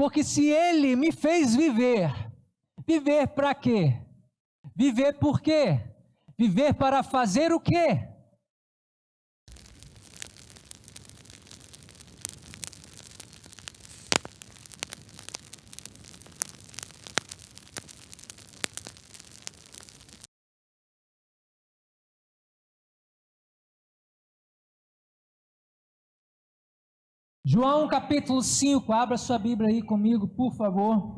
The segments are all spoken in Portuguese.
Porque se Ele me fez viver, viver para quê? Viver por quê? Viver para fazer o quê? João capítulo 5, abra sua Bíblia aí comigo, por favor.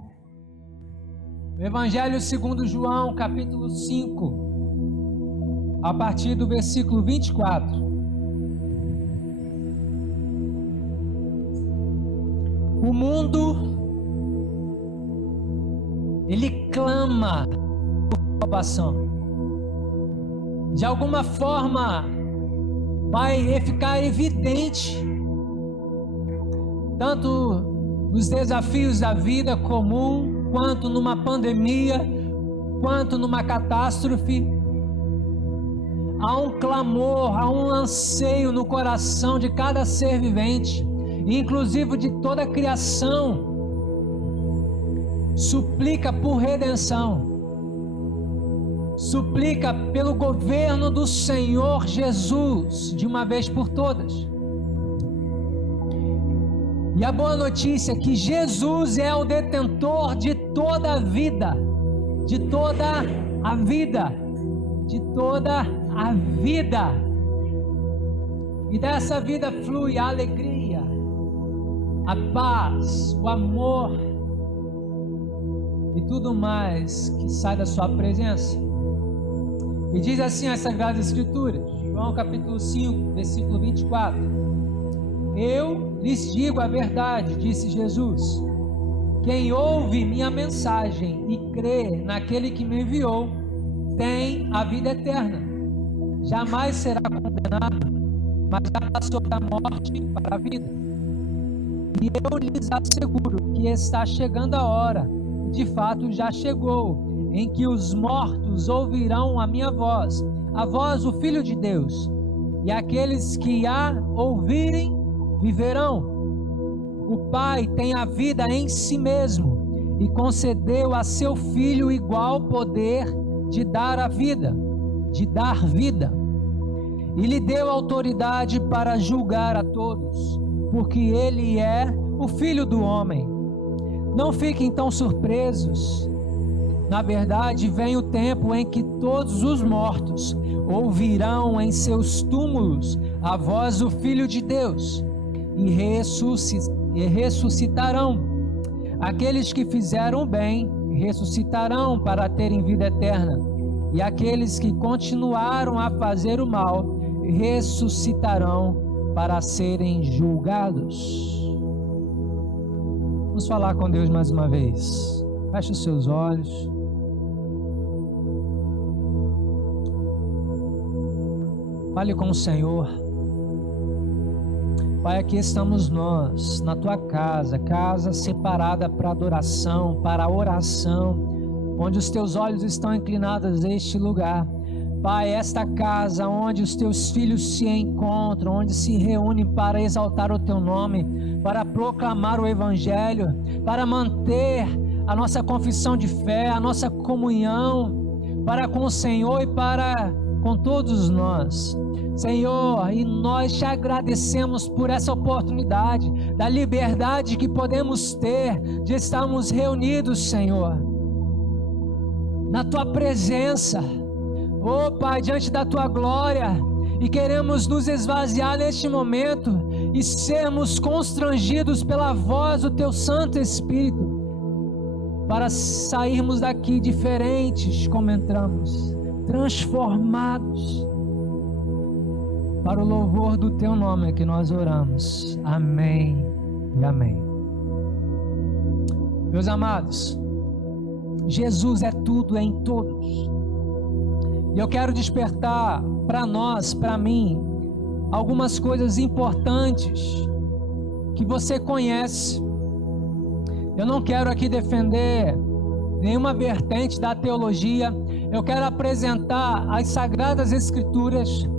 Evangelho segundo João, capítulo 5, a partir do versículo 24. O mundo, ele clama por salvação. De alguma forma, vai ficar evidente, tanto nos desafios da vida comum, quanto numa pandemia, quanto numa catástrofe, há um clamor, há um anseio no coração de cada ser vivente, inclusive de toda a criação, suplica por redenção, suplica pelo governo do Senhor Jesus, de uma vez por todas. E a boa notícia é que Jesus é o detentor de toda a vida, de toda a vida, de toda a vida. E dessa vida flui a alegria, a paz, o amor e tudo mais que sai da sua presença. E diz assim as Sagradas Escrituras, João capítulo 5, versículo 24. Eu lhes digo a verdade, disse Jesus, quem ouve minha mensagem e crê naquele que me enviou, tem a vida eterna, jamais será condenado, mas já passou da morte para a vida. E eu lhes asseguro que está chegando a hora, de fato já chegou, em que os mortos ouvirão a minha voz, a voz do Filho de Deus, e aqueles que a ouvirem viverão. O Pai tem a vida em si mesmo e concedeu a seu Filho igual poder de dar a vida, de dar vida. E lhe deu autoridade para julgar a todos, porque ele é o Filho do homem. Não fiquem tão surpresos. Na verdade, vem o tempo em que todos os mortos ouvirão em seus túmulos a voz do Filho de Deus e ressuscitarão. Aqueles que fizeram bem ressuscitarão para terem vida eterna, e aqueles que continuaram a fazer o mal ressuscitarão para serem julgados. Vamos falar com Deus mais uma vez. Feche os seus olhos. Fale com o Senhor. Pai, aqui estamos nós, na tua casa, casa separada para adoração, para oração, onde os teus olhos estão inclinados a este lugar. Pai, esta casa onde os teus filhos se encontram, onde se reúnem para exaltar o teu nome, para proclamar o Evangelho, para manter a nossa confissão de fé, a nossa comunhão para com o Senhor e para com todos nós. Senhor, e nós te agradecemos por essa oportunidade, da liberdade que podemos ter de estarmos reunidos, Senhor, na tua presença, oh Pai, diante da tua glória, e queremos nos esvaziar neste momento e sermos constrangidos pela voz do teu Santo Espírito, para sairmos daqui diferentes como entramos, transformados. Para o louvor do teu nome é que nós oramos. Amém e amém. Meus amados, Jesus é tudo em todos. E eu quero despertar para nós, para mim, algumas coisas importantes que você conhece. Eu não quero aqui defender nenhuma vertente da teologia. Eu quero apresentar as Sagradas Escrituras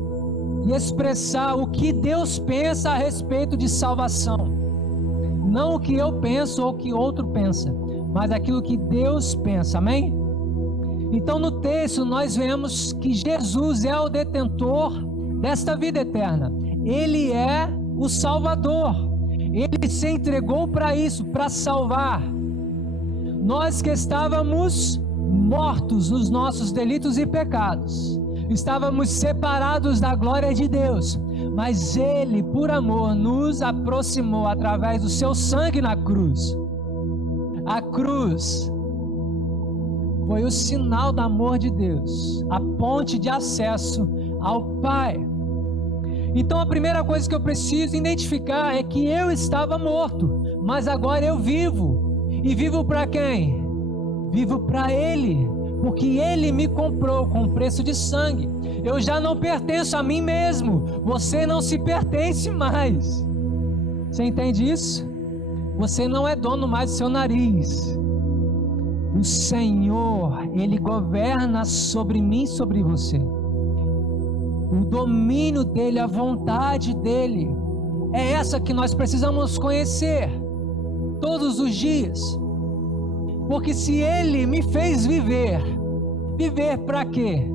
e expressar o que Deus pensa a respeito de salvação. Não o que eu penso ou o que outro pensa, mas aquilo que Deus pensa, amém? Então no texto nós vemos que Jesus é o detentor desta vida eterna. Ele é o Salvador. Ele se entregou para isso, para salvar. Nós que estávamos mortos nos nossos delitos e pecados, estávamos separados da glória de Deus, mas Ele, por amor, nos aproximou através do seu sangue na cruz. A cruz foi o sinal do amor de Deus, a ponte de acesso ao Pai. Então a primeira coisa que eu preciso identificar é que eu estava morto, mas agora eu vivo. E vivo para quem? Vivo para Ele, porque Ele me comprou com preço de sangue. Eu já não pertenço a mim mesmo, você não se pertence mais. Você entende isso? Você não é dono mais do seu nariz. O Senhor, Ele governa sobre mim e sobre você. O domínio dEle, a vontade dEle, é essa que nós precisamos conhecer todos os dias. Porque se Ele me fez viver, viver para quê?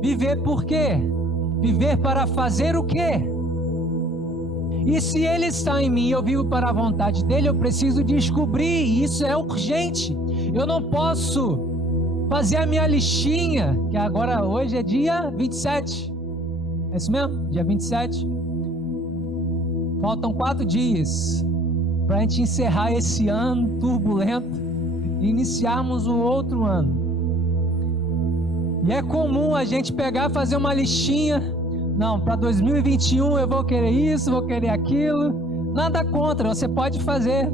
Viver por quê? Viver para fazer o quê? E se Ele está em mim e eu vivo para a vontade dEle, eu preciso descobrir, isso é urgente. Eu não posso fazer a minha listinha, que agora hoje é dia 27. É isso mesmo? Dia 27. Faltam 4 dias para a gente encerrar esse ano turbulento e iniciarmos o outro ano. E é comum a gente pegar e fazer uma listinha. Não, para 2021 eu vou querer isso, vou querer aquilo. Nada contra, você pode fazer.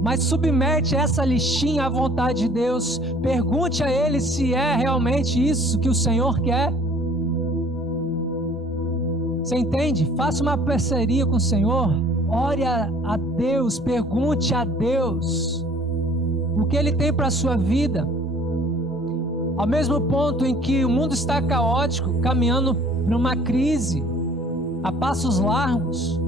Mas submete essa listinha à vontade de Deus. Pergunte a Ele se é realmente isso que o Senhor quer. Você entende? Faça uma parceria com o Senhor. Ore a Deus, pergunte a Deus o que Ele tem para a sua vida. Ao mesmo ponto em que o mundo está caótico, caminhando para uma crise a passos largos,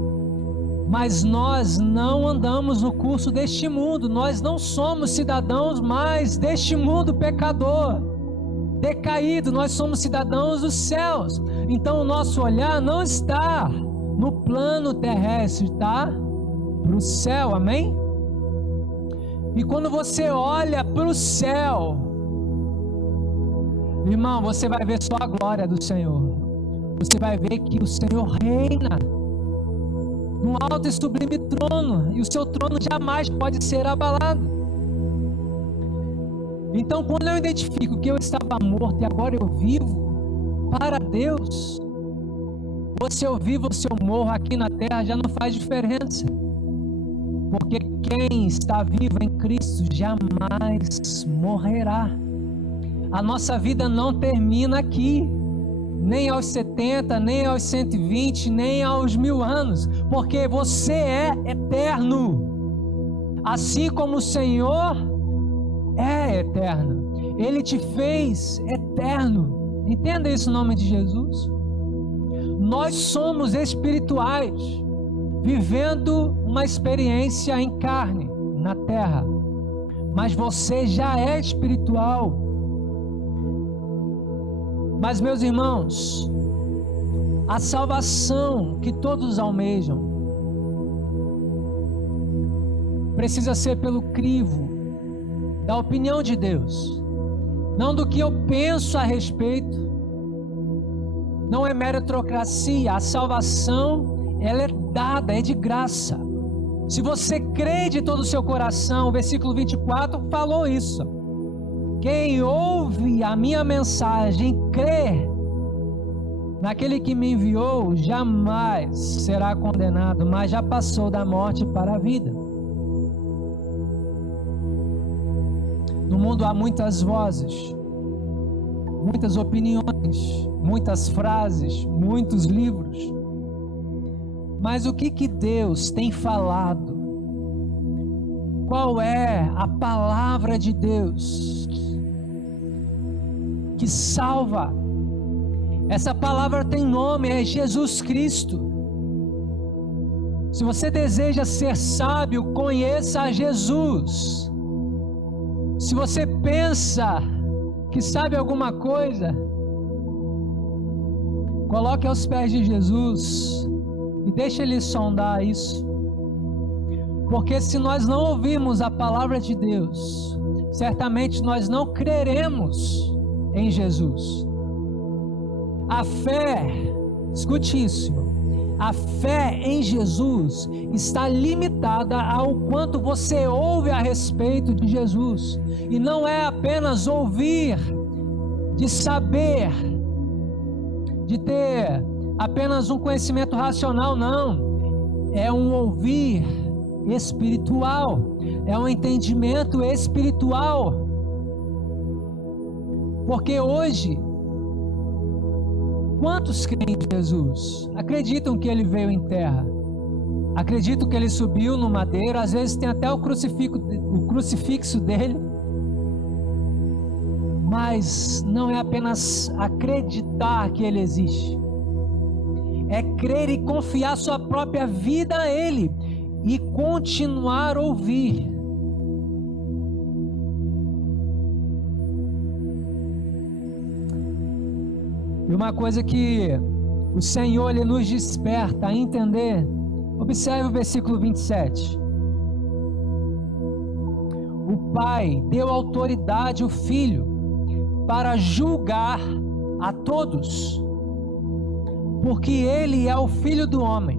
mas nós não andamos no curso deste mundo, nós não somos cidadãos mais deste mundo pecador, decaído, nós somos cidadãos dos céus. Então o nosso olhar não está no plano terrestre, está para o céu, amém? E quando você olha para o céu, irmão, você vai ver só a glória do Senhor. Você vai ver que o Senhor reina num alto e sublime trono, e o seu trono jamais pode ser abalado. Então, quando eu identifico que eu estava morto e agora eu vivo para Deus, ou se eu vivo ou se eu morro aqui na terra já não faz diferença, porque quem está vivo em Cristo jamais morrerá. A nossa vida não termina aqui, nem aos 70, nem aos 120, nem aos 1000 anos, porque você é eterno, assim como o Senhor é eterno. Ele te fez eterno. Entenda isso em nome de Jesus. Nós somos espirituais, vivendo uma experiência em carne, na terra, mas você já é espiritual. Mas, meus irmãos, a salvação que todos almejam precisa ser pelo crivo da opinião de Deus, não do que eu penso a respeito. Não é meritocracia. A salvação, ela é dada, é de graça. Se você crê de todo o seu coração, o versículo 24 falou isso. Quem ouve a minha mensagem e crê naquele que me enviou, jamais será condenado, mas já passou da morte para a vida. No mundo há muitas vozes, muitas opiniões, muitas frases, muitos livros. Mas o que Deus tem falado? Qual é a palavra de Deus que salva? Essa palavra tem nome, é Jesus Cristo. Se você deseja ser sábio, conheça a Jesus. Se você pensa que sabe alguma coisa, coloque aos pés de Jesus e deixe Ele sondar isso. Porque se nós não ouvirmos a palavra de Deus, certamente nós não creremos em Jesus. A fé, escute isso, a fé em Jesus está limitada ao quanto você ouve a respeito de Jesus. E não é apenas ouvir, de saber, de ter apenas um conhecimento racional, não. É um ouvir espiritual, é um entendimento espiritual. Porque hoje, quantos creem em Jesus? Acreditam que Ele veio em terra, acreditam que Ele subiu no madeiro, às vezes tem até o crucifixo dele, mas não é apenas acreditar que Ele existe, é crer e confiar sua própria vida a Ele e continuar a ouvir. E uma coisa que o Senhor Ele nos desperta a entender, observe o versículo 27. O Pai deu autoridade ao Filho para julgar a todos, porque Ele é o Filho do homem.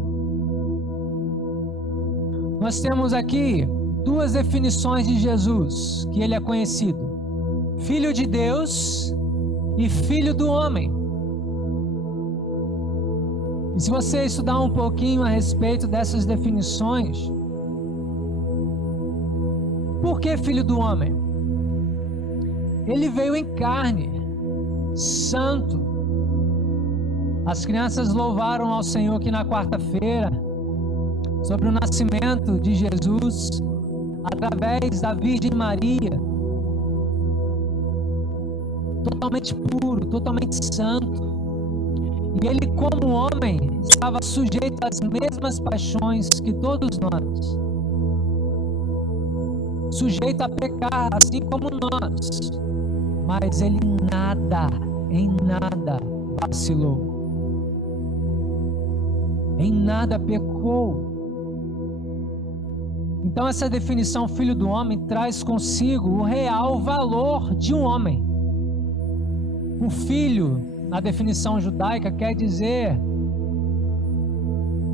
Nós temos aqui duas definições de Jesus, que Ele é conhecido: Filho de Deus e Filho do homem. E se você estudar um pouquinho a respeito dessas definições, por que Filho do homem? Ele veio em carne, santo. As crianças louvaram ao Senhor aqui na quarta-feira sobre o nascimento de Jesus através da Virgem Maria, totalmente puro, totalmente santo. E Ele, como homem, estava sujeito às mesmas paixões que todos nós, sujeito a pecar assim como nós, mas Ele em nada vacilou, em nada pecou. Então essa definição Filho do homem traz consigo o real valor de um homem. O filho, na definição judaica, quer dizer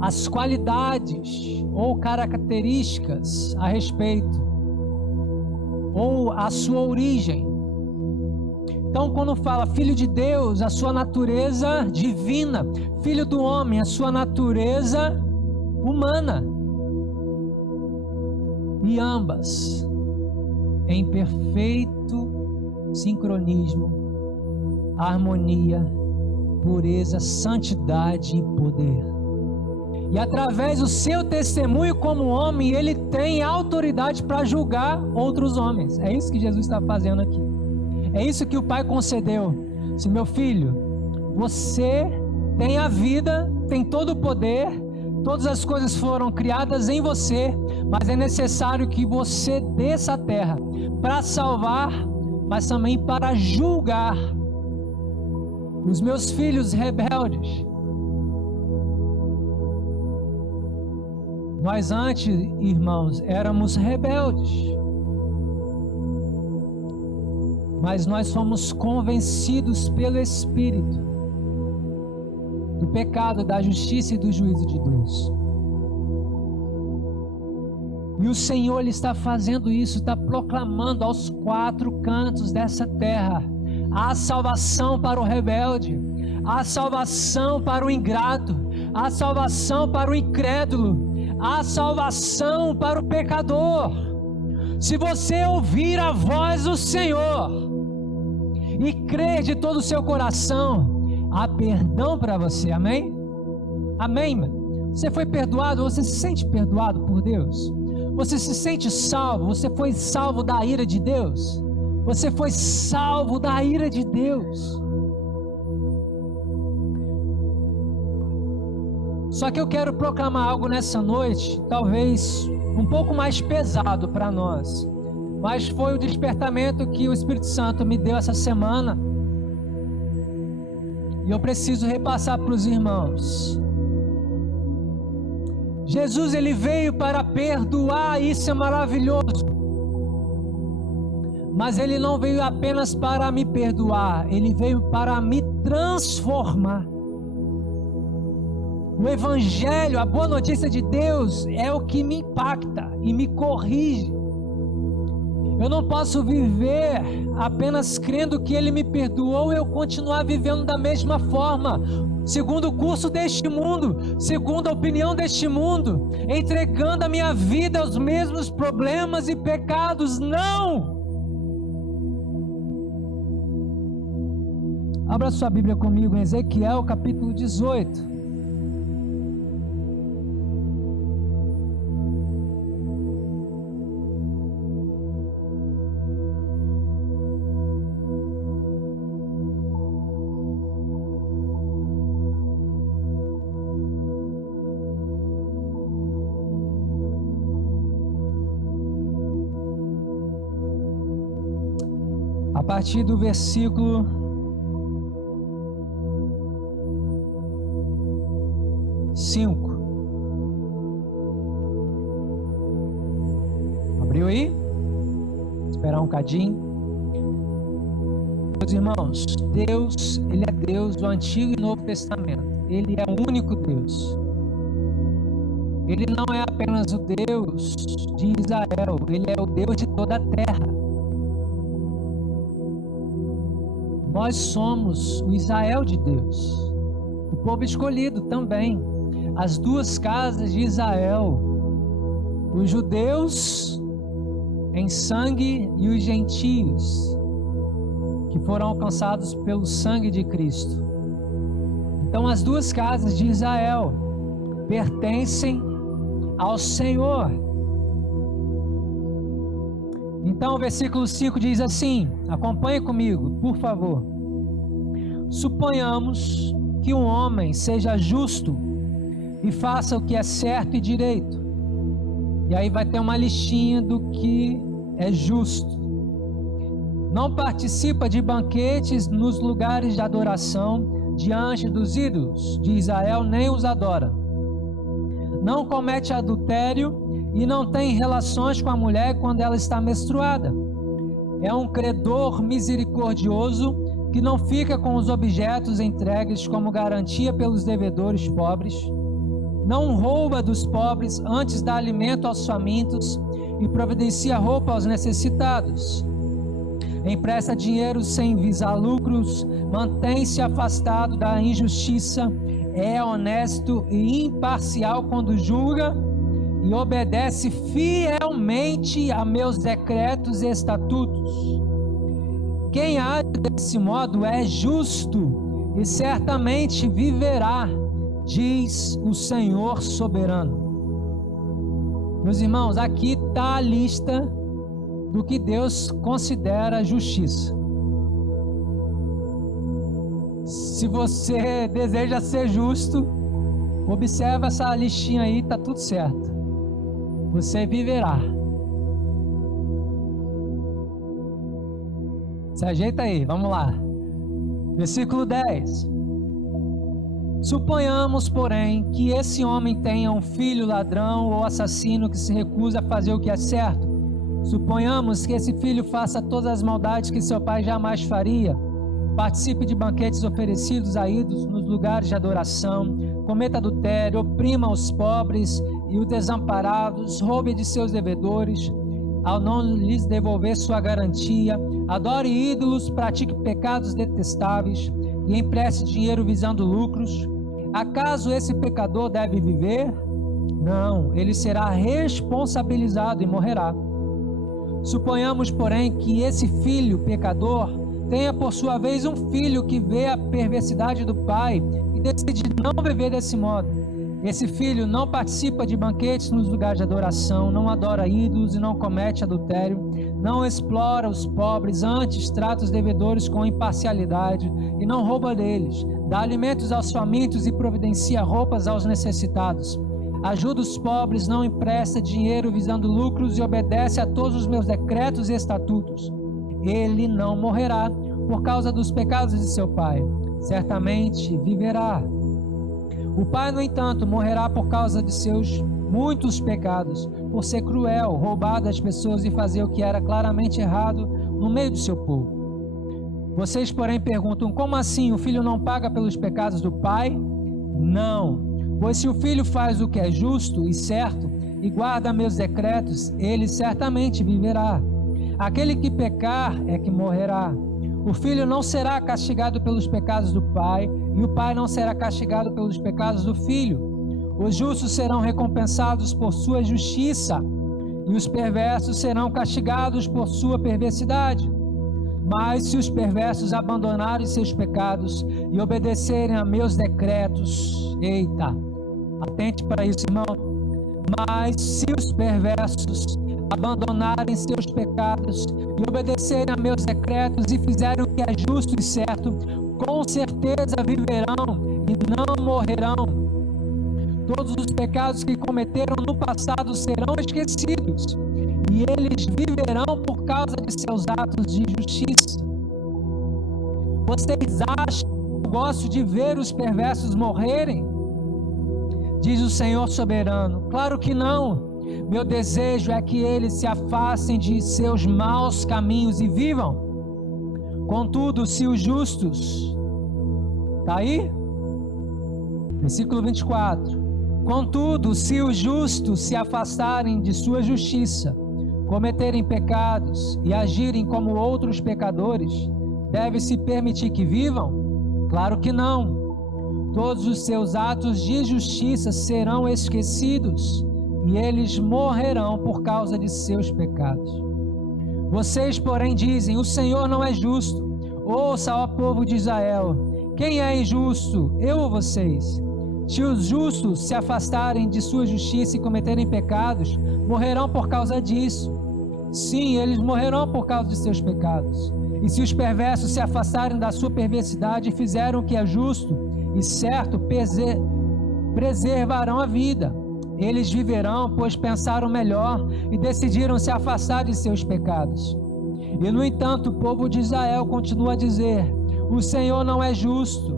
as qualidades ou características a respeito, ou a sua origem. Então, quando fala Filho de Deus, a sua natureza divina; Filho do homem, a sua natureza humana. E ambas em perfeito sincronismo, harmonia, pureza, santidade e poder. E através do seu testemunho como homem, Ele tem autoridade para julgar outros homens. É isso que Jesus está fazendo aqui. É isso que o Pai concedeu. Se meu filho, você tem a vida, tem todo o poder, todas as coisas foram criadas em você, mas é necessário que você desça à terra para salvar, mas também para julgar os meus filhos rebeldes. Nós antes, irmãos, éramos rebeldes, mas nós fomos convencidos pelo Espírito do pecado, da justiça e do juízo de Deus. E o Senhor Ele está fazendo isso, está proclamando aos quatro cantos dessa terra: há salvação para o rebelde, há salvação para o ingrato, há salvação para o incrédulo, há salvação para o pecador. Se você ouvir a voz do Senhor e crer de todo o seu coração, há perdão para você. Amém? Amém, mano? Você foi perdoado? Você se sente perdoado por Deus? Você se sente salvo? Você foi salvo da ira de Deus? Você foi salvo da ira de Deus. Só que eu quero proclamar algo nessa noite, talvez um pouco mais pesado para nós, mas foi o despertamento que o Espírito Santo me deu essa semana, e eu preciso repassar para os irmãos. Jesus, ele veio para perdoar, isso é maravilhoso, mas ele não veio apenas para me perdoar, ele veio para me transformar. O Evangelho, a boa notícia de Deus, é o que me impacta e me corrige. Eu não posso viver apenas crendo que Ele me perdoou e eu continuar vivendo da mesma forma, segundo o curso deste mundo, segundo a opinião deste mundo, entregando a minha vida aos mesmos problemas e pecados. Não! Abra sua Bíblia comigo em Ezequiel capítulo 18. A partir do versículo 5. Abriu aí? Esperar um cadinho. Meus irmãos, Deus, Ele é Deus do Antigo e Novo Testamento. Ele é o único Deus. Ele não é apenas o Deus de Israel, Ele é o Deus de toda a terra. Nós somos o Israel de Deus, o povo escolhido também, as duas casas de Israel, os judeus em sangue e os gentios, que foram alcançados pelo sangue de Cristo. Então as duas casas de Israel pertencem ao Senhor. Então o versículo 5 diz assim, acompanhe comigo, por favor. Suponhamos que um homem seja justo e faça o que é certo e direito. E aí vai ter uma listinha do que é justo. Não participa de banquetes nos lugares de adoração diante dos ídolos de Israel, nem os adora. Não comete adultério e não tem relações com a mulher quando ela está menstruada. É um credor misericordioso que não fica com os objetos entregues como garantia pelos devedores pobres. Não rouba dos pobres, antes dá alimento aos famintos e providencia roupa aos necessitados. Empresta dinheiro sem visar lucros, mantém-se afastado da injustiça, é honesto e imparcial quando julga e obedece fielmente a meus decretos e estatutos. Quem age desse modo é justo e certamente viverá, diz o Senhor soberano. Meus irmãos, aqui está a lista do que Deus considera justiça. Se você deseja ser justo, observa essa listinha aí, está tudo certo. Você viverá. Se ajeita aí, vamos lá. Versículo 10. Suponhamos, porém, que esse homem tenha um filho ladrão ou assassino que se recusa a fazer o que é certo. Suponhamos que esse filho faça todas as maldades que seu pai jamais faria. Participe de banquetes oferecidos a ídolos nos lugares de adoração, cometa adultério, oprima os pobres e os desamparados, roube de seus devedores, ao não lhes devolver sua garantia, adore ídolos, pratique pecados detestáveis e empreste dinheiro visando lucros. Acaso esse pecador deve viver? Não, ele será responsabilizado e morrerá. Suponhamos, porém, que esse filho pecador tenha por sua vez um filho que vê a perversidade do pai e decide não viver desse modo. Esse filho não participa de banquetes nos lugares de adoração, não adora ídolos e não comete adultério, não explora os pobres, antes trata os devedores com imparcialidade e não rouba deles, Dá alimentos aos famintos e providencia roupas aos necessitados. Ajuda os pobres, não empresta dinheiro visando lucros e obedece a todos os meus decretos e estatutos. Ele não morrerá por causa dos pecados de seu pai. Certamente viverá. O pai, no entanto, morrerá por causa de seus muitos pecados, por ser cruel, roubar das pessoas e fazer o que era claramente errado no meio do seu povo. Vocês, porém, perguntam: como assim? O filho não paga pelos pecados do pai? Não, pois se o filho faz o que é justo e certo e guarda meus decretos, ele certamente viverá. Aquele que pecar é que morrerá. O filho não será castigado pelos pecados do pai, e o pai não será castigado pelos pecados do filho. Os justos serão recompensados por sua justiça, e os perversos serão castigados por sua perversidade. Mas se os perversos abandonarem seus pecados e obedecerem a meus decretos, eita, atente para isso, irmão. Mas se os perversos abandonarem seus pecados e obedecerem a meus decretos e fizerem o que é justo e certo, com certeza viverão e não morrerão. Todos os pecados que cometeram no passado serão esquecidos, e eles viverão por causa de seus atos de justiça. Vocês acham que eu gosto de ver os perversos morrerem? Diz o Senhor soberano. Claro que não. Meu desejo é que eles se afastem de seus maus caminhos e vivam. Contudo, se os justos... Está aí? Versículo 24. Contudo, se os justos se afastarem de sua justiça, cometerem pecados e agirem como outros pecadores, deve-se permitir que vivam? Claro que não. Todos os seus atos de justiça serão esquecidos, e eles morrerão por causa de seus pecados. Vocês, porém, dizem: o Senhor não é justo. Ouça, ó povo de Israel, quem é injusto, eu ou vocês? Se os justos se afastarem de sua justiça e cometerem pecados, morrerão por causa disso. Sim, eles morrerão por causa de seus pecados. E se os perversos se afastarem da sua perversidade e fizerem o que é justo e certo, preservarão a vida. Eles viverão, pois pensaram melhor e decidiram se afastar de seus pecados. E no entanto, o povo de Israel continua a dizer: o Senhor não é justo.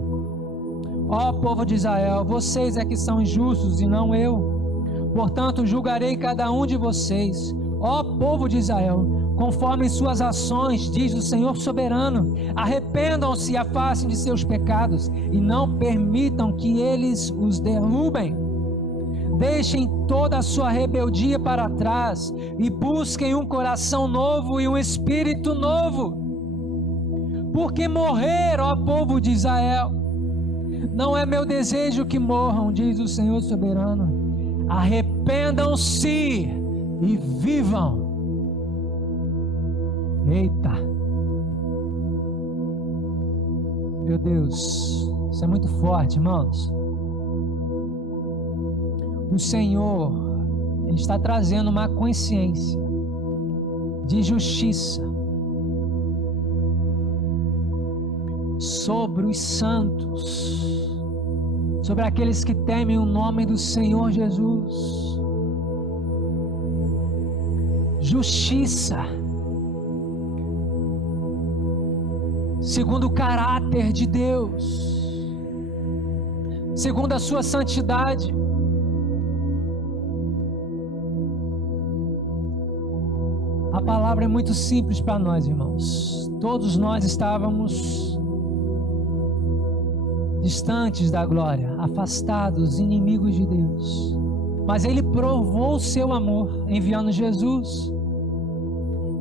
Ó povo de Israel, vocês é que são injustos e não eu. Portanto, julgarei cada um de vocês, ó povo de Israel, conforme suas ações, diz o Senhor soberano. Arrependam-se e afastem de seus pecados, e não permitam que eles os derrubem. Deixem toda a sua rebeldia para trás, e busquem um coração novo e um espírito novo. Porque morrer, ó povo de Israel, não é meu desejo que morram, diz o Senhor soberano. Arrependam-se e vivam. Eita, meu Deus, isso é muito forte, irmãos. O Senhor, Ele está trazendo uma consciência de justiça sobre os santos, sobre aqueles que temem o nome do Senhor Jesus. Justiça segundo o caráter de Deus, segundo a sua santidade. A palavra é muito simples para nós, irmãos. Todos nós estávamos distantes da glória, afastados, inimigos de Deus. Mas Ele provou o seu amor enviando Jesus.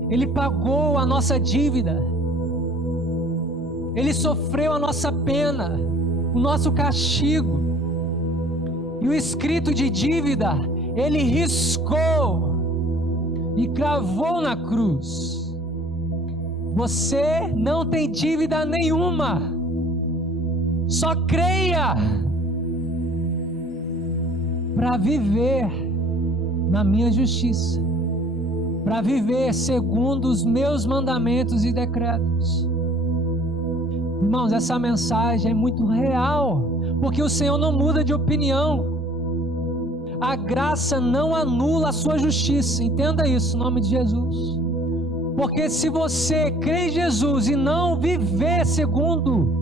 Ele pagou a nossa dívida. Ele sofreu a nossa pena, o nosso castigo. E o escrito de dívida, Ele riscou e cravou na cruz. Você não tem dívida nenhuma. Só creia para viver na minha justiça, para viver segundo os meus mandamentos e decretos. Irmãos, essa mensagem é muito real, porque o Senhor não muda de opinião. A graça não anula a sua justiça, entenda isso em nome de Jesus. Porque se você crê em Jesus e não viver segundo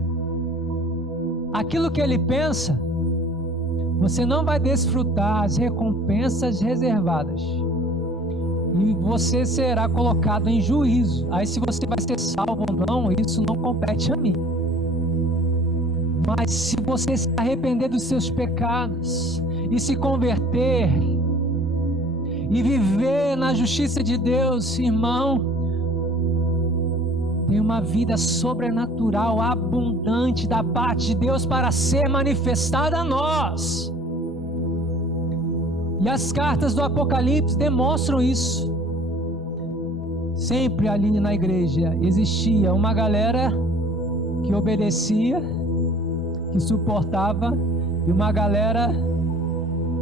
aquilo que Ele pensa, você não vai desfrutar as recompensas reservadas. E você será colocado em juízo. Aí se você vai ser salvo ou não, isso não compete a mim. Mas se você se arrepender dos seus pecados e se converter e viver na justiça de Deus, irmão, tem uma vida sobrenatural, abundante da parte de Deus para ser manifestada a nós. E as cartas do Apocalipse demonstram isso. Sempre ali na igreja existia uma galera que obedecia, que suportava, e uma galera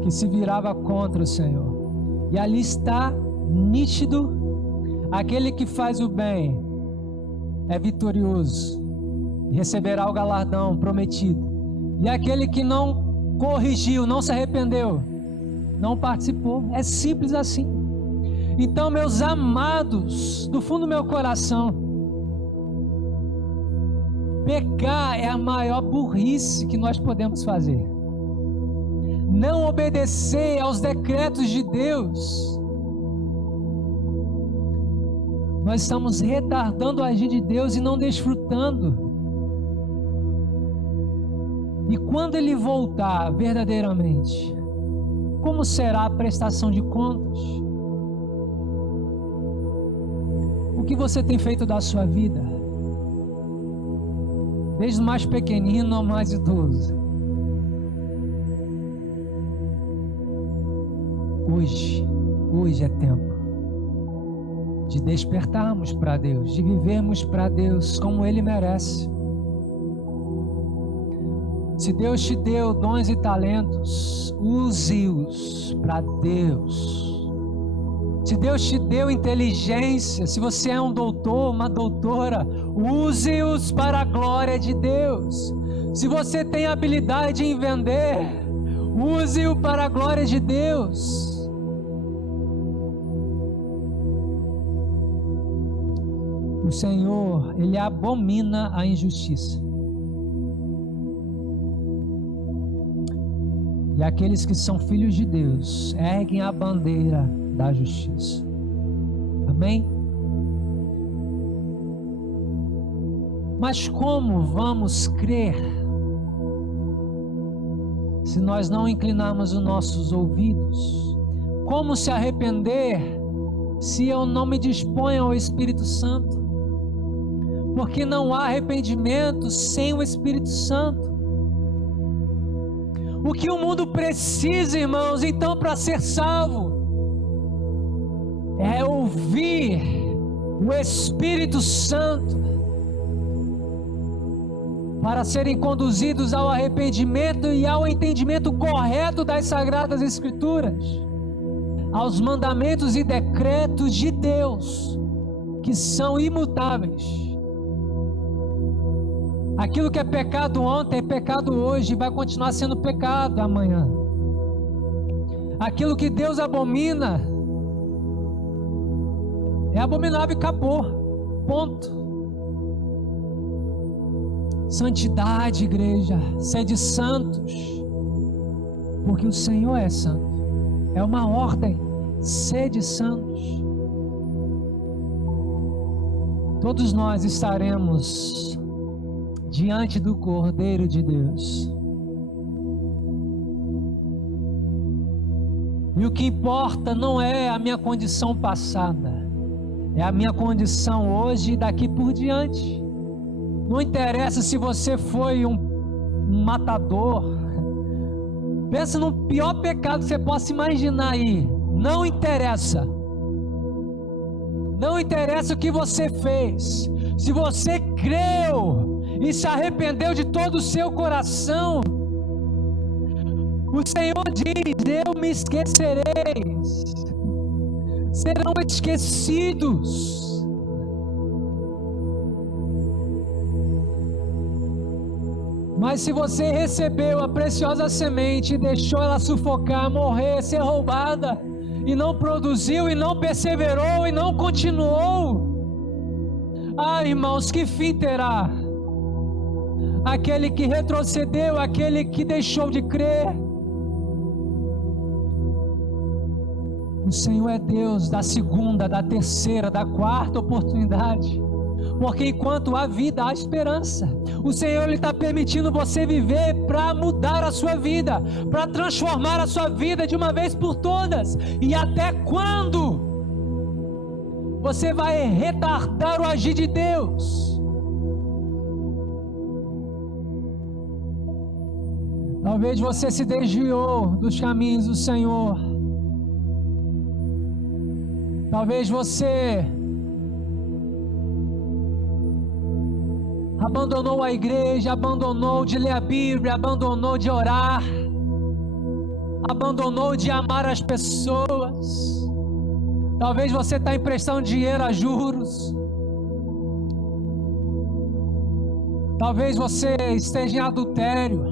que se virava contra o Senhor. E ali está nítido: aquele que faz o bem é vitorioso e receberá o galardão prometido, e aquele que não corrigiu, não se arrependeu, não participou. É simples assim. Então, meus amados, do fundo do meu coração, pecar é a maior burrice que nós podemos fazer. Não obedecer aos decretos de Deus, nós estamos retardando o agir de Deus e não desfrutando. E quando Ele voltar verdadeiramente, como será a prestação de contas? O que você tem feito da sua vida? Desde o mais pequenino ao mais idoso. Hoje é tempo de despertarmos para Deus, de vivermos para Deus como Ele merece. Se Deus te deu dons e talentos, use-os para Deus. Se Deus te deu inteligência, se você é um doutor, uma doutora, use-os para a glória de Deus. Se você tem habilidade em vender, use-o para a glória de Deus. O Senhor, Ele abomina a injustiça. E aqueles que são filhos de Deus erguem a bandeira da justiça. Amém? Mas como vamos crer se nós não inclinarmos os nossos ouvidos? Como se arrepender se eu não me disponho ao Espírito Santo? Porque não há arrependimento sem o Espírito Santo. O que o mundo precisa, irmãos, então, para ser salvo, é ouvir o Espírito Santo, para serem conduzidos ao arrependimento e ao entendimento correto das Sagradas Escrituras, aos mandamentos e decretos de Deus, que são imutáveis. Aquilo que é pecado ontem é pecado hoje e vai continuar sendo pecado amanhã. Aquilo que Deus abomina é abominável e acabou. Ponto. Santidade, igreja. Sede santos, porque o Senhor é santo. É uma ordem. Sede santos. Todos nós estaremos diante do Cordeiro de Deus. E o que importa não é a minha condição passada, é a minha condição hoje e daqui por diante. Não interessa se você foi um matador. Pensa no pior pecado que você possa imaginar aí. Não interessa. Não interessa o que você fez. Se você creu e se arrependeu de todo o seu coração, o Senhor diz: eu me esquecereis. Serão esquecidos. Mas se você recebeu a preciosa semente e deixou ela sufocar, morrer, ser roubada, e não produziu, e não perseverou, e não continuou, irmãos, que fim terá? Aquele que retrocedeu, aquele que deixou de crer. O Senhor é Deus da segunda, da terceira, da quarta oportunidade. Porque enquanto há vida, há esperança. O Senhor está permitindo você viver para mudar a sua vida, para transformar a sua vida de uma vez por todas. E até quando você vai retardar o agir de Deus? Talvez você se desviou dos caminhos do Senhor. Talvez você abandonou a igreja, abandonou de ler a Bíblia, abandonou de orar, abandonou de amar as pessoas. Talvez você está emprestando dinheiro a juros. Talvez você esteja em adultério.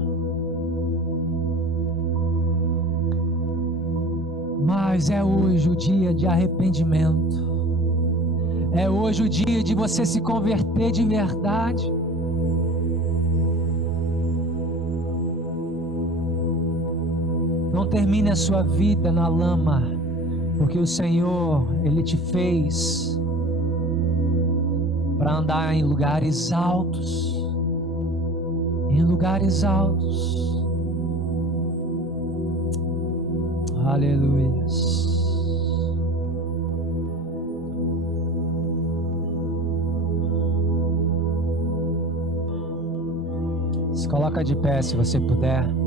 Mas é hoje o dia de arrependimento. É hoje o dia de você se converter de verdade. Não termine a sua vida na lama, porque o Senhor, Ele te fez para andar em lugares altos. Em lugares altos. Aleluia. Se coloca de pé se você puder.